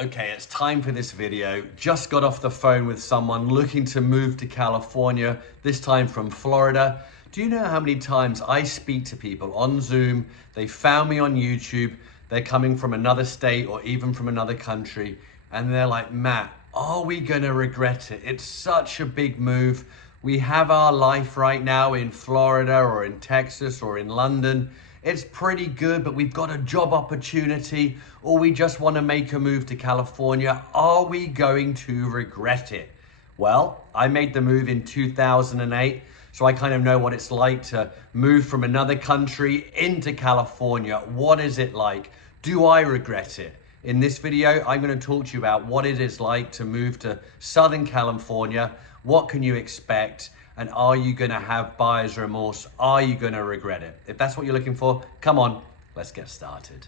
Okay, it's time for this video. Just got off the phone with someone looking to move to California, this time from Florida. Do you know how many times I speak to people on Zoom? They found me on YouTube. They're coming from another state or even from another country. And they're like, Matt, are we gonna regret it? It's such a big move. We have our life right now in Florida or in Texas or in London. It's pretty good, but we've got a job opportunity, or we just want to make a move to California. Are we going to regret it? Well, I made the move in 2008, so I kind of know what it's like to move from another country into California. What is it like? Do I regret it? In this video, I'm going to talk to you about what it is like to move to Southern California. What can you expect? And are you going to have buyer's remorse? Are you going to regret it? If that's what you're looking for, come on, let's get started.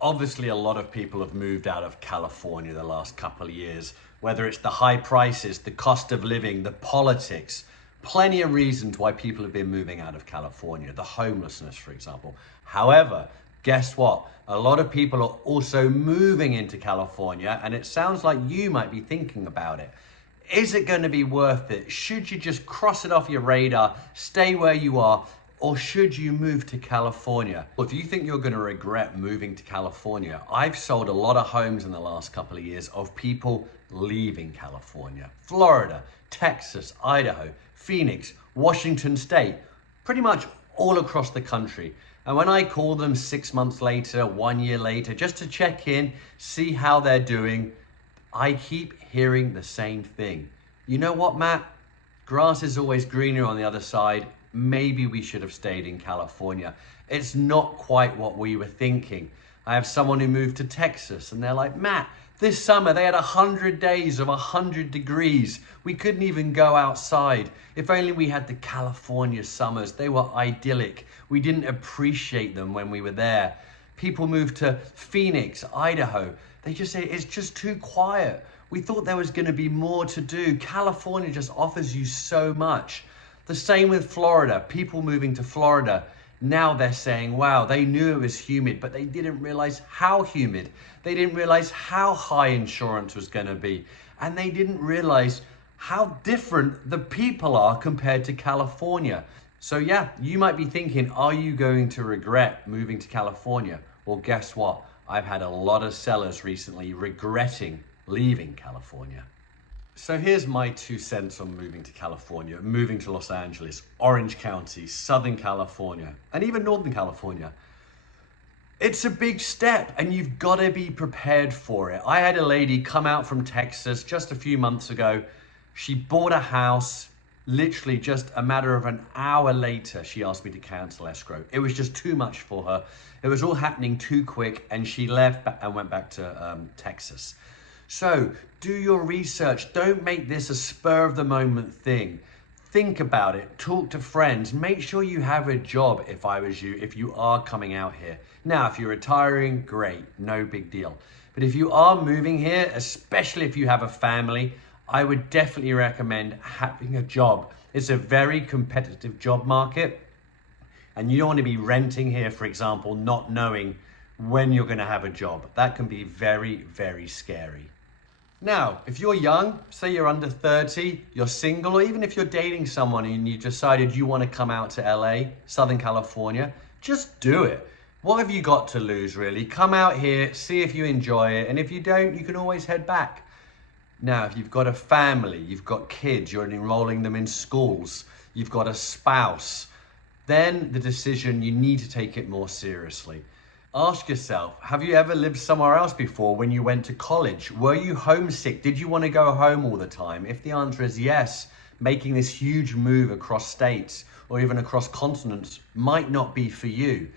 Obviously, a lot of people have moved out of California the last couple of years, whether it's the high prices, the cost of living, the politics, plenty of reasons why people have been moving out of California, the homelessness, for example. However, guess what? A lot of people are also moving into California, and it sounds like you might be thinking about it. Is it going to be worth it? Should you just cross it off your radar, stay where you are, or should you move to California? Well, if you think you're going to regret moving to California, I've sold a lot of homes in the last couple of years of people leaving California. Florida, Texas, Idaho, Phoenix, Washington State, pretty much all across the country. And when I call them 6 months later, 1 year later, just to check in, see how they're doing, I keep hearing the same thing. You know what, Matt? Grass is always greener on the other side. Maybe we should have stayed in California. It's not quite what we were thinking. I have someone who moved to Texas and they're like, Matt, this summer they had 100 days of 100 degrees. We couldn't even go outside. If only we had the California summers. They were idyllic. We didn't appreciate them when we were there. People moved to Phoenix, Idaho. They just say it's just too quiet. We thought there was going to be more to do. California just offers you so much. The same with Florida. People moving to Florida, now they're saying, wow, they knew it was humid, but they didn't realize how humid. They didn't realize how high insurance was going to be. And they didn't realize how different the people are compared to California. So yeah, you might be thinking, are you going to regret moving to California? Well, guess what? I've had a lot of sellers recently regretting leaving California. So here's my 2 cents on moving to California, moving to Los Angeles, Orange County, Southern California, and even Northern California. It's a big step and you've got to be prepared for it. I had a lady come out from Texas just a few months ago. She bought a house. Literally just a matter of an hour later, she asked me to cancel escrow. It was just too much for her. It was all happening too quick and she left and went back to Texas. So do your research. Don't make this a spur of the moment thing. Think about it. Talk to friends. Make sure you have a job if I was you, if you are coming out here. Now, if you're retiring, great, no big deal. But if you are moving here, especially if you have a family, I would definitely recommend having a job. It's a very competitive job market and you don't want to be renting here, for example, not knowing when you're going to have a job. That can be very, very scary. Now, if you're young, say you're under 30, you're single, or even if you're dating someone and you decided you want to come out to LA, Southern California, just do it. What have you got to lose, really? Come out here, see if you enjoy it, and if you don't, you can always head back. Now, if you've got a family, you've got kids, you're enrolling them in schools, you've got a spouse, then the decision, you need to take it more seriously. Ask yourself, have you ever lived somewhere else before when you went to college? Were you homesick? Did you want to go home all the time? If the answer is yes, making this huge move across states or even across continents might not be for you.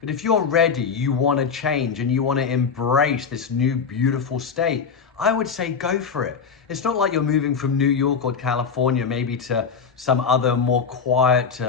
But if you're ready, you want to change and you want to embrace this new beautiful state, I would say go for it. It's not like you're moving from New York or California maybe to some other more quiet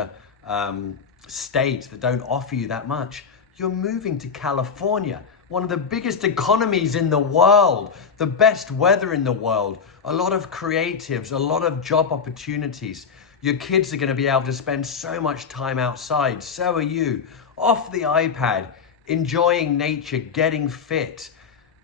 states that don't offer you that much. You're moving to California, one of the biggest economies in the world, the best weather in the world, a lot of creatives, a lot of job opportunities. Your kids are going to be able to spend so much time outside. So are you, off the iPad, enjoying nature, getting fit.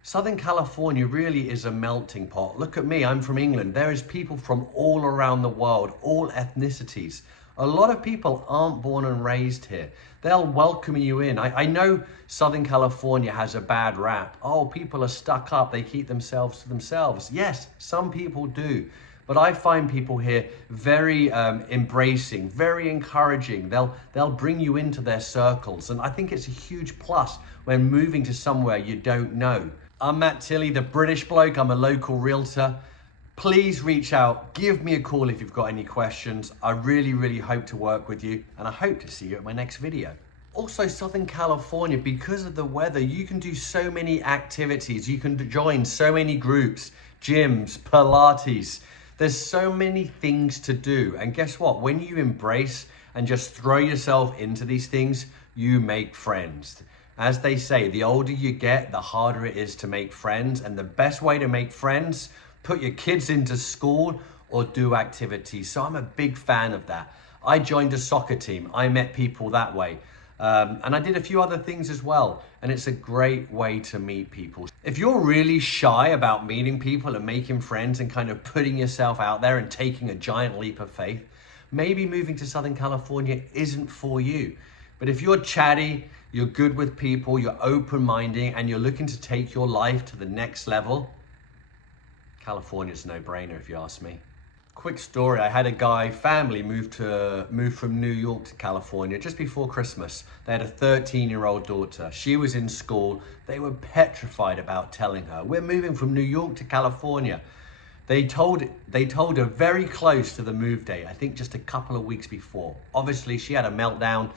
Southern California really is a melting pot. Look at me, I'm from England. There is people from all around the world, all ethnicities. A lot of people aren't born and raised here. They'll welcome you in. I know Southern California has a bad rap. Oh, people are stuck up, they keep themselves to themselves. Yes, some people do. But I find people here very embracing, very encouraging. They'll bring you into their circles. And I think it's a huge plus when moving to somewhere you don't know. I'm Matt Tilley, the British bloke. I'm a local realtor. Please reach out. Give me a call if you've got any questions. I really hope to work with you, and I hope to see you at my next video. Also, Southern California, because of the weather, you can do so many activities. You can join so many groups, gyms, Pilates. There's so many things to do. And guess what? When you embrace and just throw yourself into these things, you make friends. As they say, the older you get, the harder it is to make friends. And the best way to make friends, put your kids into school or do activities. So I'm a big fan of that. I joined a soccer team. I met people that way. And I did a few other things as well. And it's a great way to meet people. If you're really shy about meeting people and making friends and kind of putting yourself out there and taking a giant leap of faith, maybe moving to Southern California isn't for you. But if you're chatty, you're good with people, you're open-minded, and you're looking to take your life to the next level, California's a no-brainer if you ask me. Quick story, I had a family move from New York to California just before Christmas. They had a 13-year-old daughter. She was in school. They were petrified about telling her, we're moving from New York to California. They told her very close to the move date, I think just a couple of weeks before. Obviously, she had a meltdown.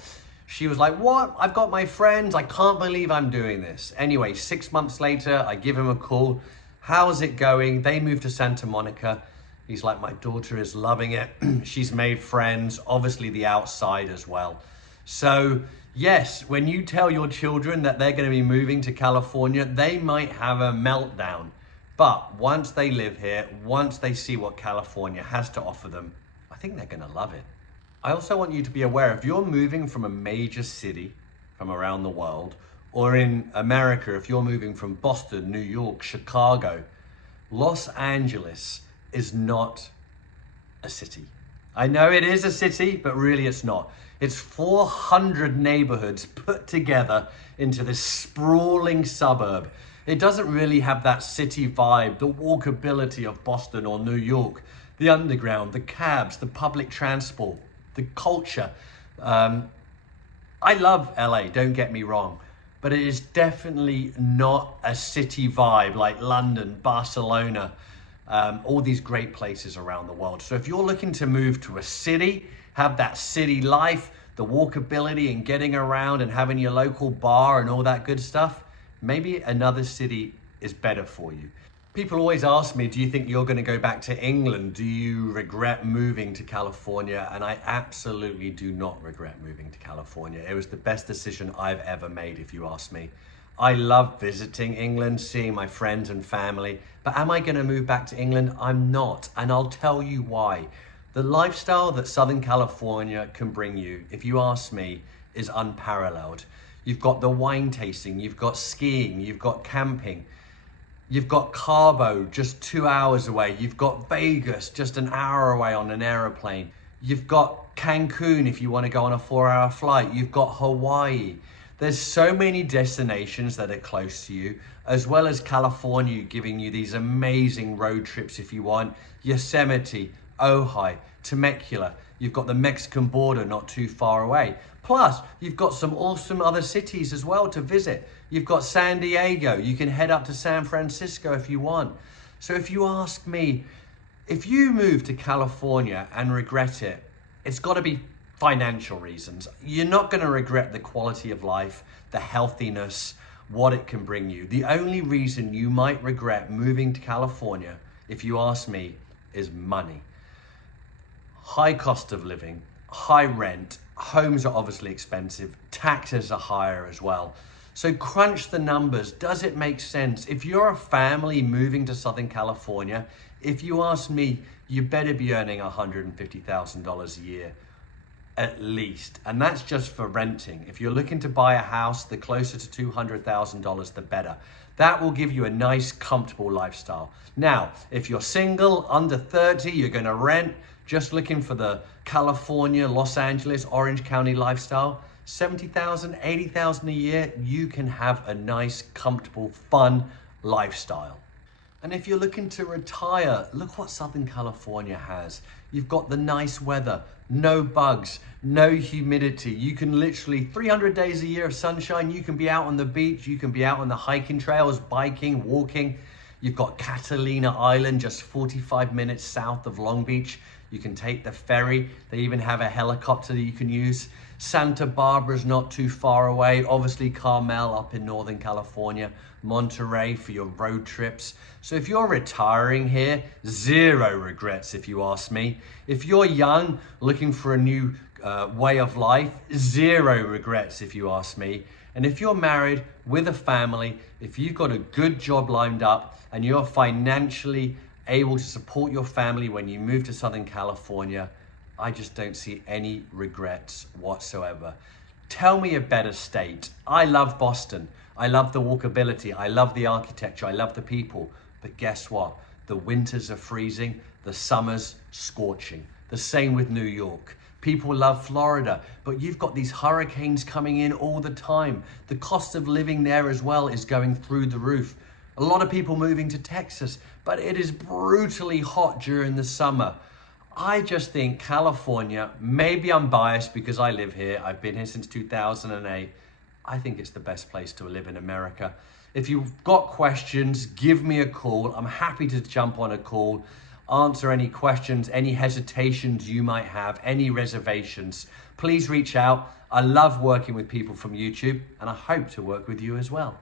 She was like, what? I've got my friends. I can't believe I'm doing this. Anyway, 6 months later, I give him a call. How's it going? They moved to Santa Monica. He's like, my daughter is loving it. She's made friends, obviously the outside as well. So yes, when you tell your children that they're going to be moving to California, they might have a meltdown. But once they live here, once they see what California has to offer them, I think they're going to love it. I also want you to be aware, if you're moving from a major city from around the world, or in America, if you're moving from Boston, New York, Chicago, Los Angeles is not a city. I know it is a city, but really it's not. It's 400 neighborhoods put together into this sprawling suburb. It doesn't really have that city vibe, the walkability of Boston or New York, the underground, the cabs, the public transport, the culture. I love LA, don't get me wrong, but it is definitely not a city vibe like London, Barcelona, all these great places around the world. So if you're looking to move to a city, have that city life, the walkability and getting around and having your local bar and all that good stuff, maybe another city is better for you. People always ask me, do you think you're going to go back to England? Do you regret moving to California? And I absolutely do not regret moving to California. It was the best decision I've ever made, if you ask me. I love visiting England, seeing my friends and family, but am I going to move back to England? I'm not, and I'll tell you why. The lifestyle that Southern California can bring you, if you ask me, is unparalleled. You've got the wine tasting, you've got skiing, you've got camping, you've got Cabo just 2 hours away, you've got Vegas just an hour away on an aeroplane, you've got Cancun if you want to go on a 4-hour flight, you've got Hawaii. There's so many destinations that are close to you, as well as California giving you these amazing road trips if you want. Yosemite, Ojai, Temecula. You've got the Mexican border not too far away. Plus, you've got some awesome other cities as well to visit. You've got San Diego. You can head up to San Francisco if you want. So if you ask me, if you move to California and regret it, it's got to be financial reasons. You're not going to regret the quality of life, the healthiness, what it can bring you. The only reason you might regret moving to California, if you ask me, is money. High cost of living, high rent, homes are obviously expensive, taxes are higher as well. So crunch the numbers. Does it make sense? If you're a family moving to Southern California, if you ask me, you better be earning $150,000 a year. at least. And that's just for renting. If you're looking to buy a house, the closer to $200,000, the better. That will give you a nice, comfortable lifestyle. Now, if you're single, under 30, you're gonna rent, just looking for the California, Los Angeles, Orange County lifestyle, 70,000, 80,000 a year, you can have a nice, comfortable, fun lifestyle. And if you're looking to retire, look what Southern California has. You've got the nice weather, no bugs, no humidity. You can literally, 300 days a year of sunshine, you can be out on the beach, you can be out on the hiking trails, biking, walking. You've got Catalina Island, just 45 minutes south of Long Beach. You can take the ferry. They even have a helicopter that you can use. Santa Barbara's not too far away. Obviously Carmel up in Northern California. Monterey for your road trips. So if you're retiring here, zero regrets if you ask me. If you're young, looking for a new way of life, zero regrets if you ask me. And if you're married with a family, if you've got a good job lined up and you're financially able to support your family when you move to Southern California, I just don't see any regrets whatsoever. Tell me a better state. I love Boston. I love the walkability. I love the architecture. I love the people. But guess what? The winters are freezing. The summers scorching. The same with New York. People love Florida, but you've got these hurricanes coming in all the time. The cost of living there as well is going through the roof. A lot of people moving to Texas, but it is brutally hot during the summer. I just think California, maybe I'm biased because I live here. I've been here since 2008. I think it's the best place to live in America. If you've got questions, give me a call. I'm happy to jump on a call, answer any questions, any hesitations you might have, any reservations. Please reach out. I love working with people from YouTube, and I hope to work with you as well.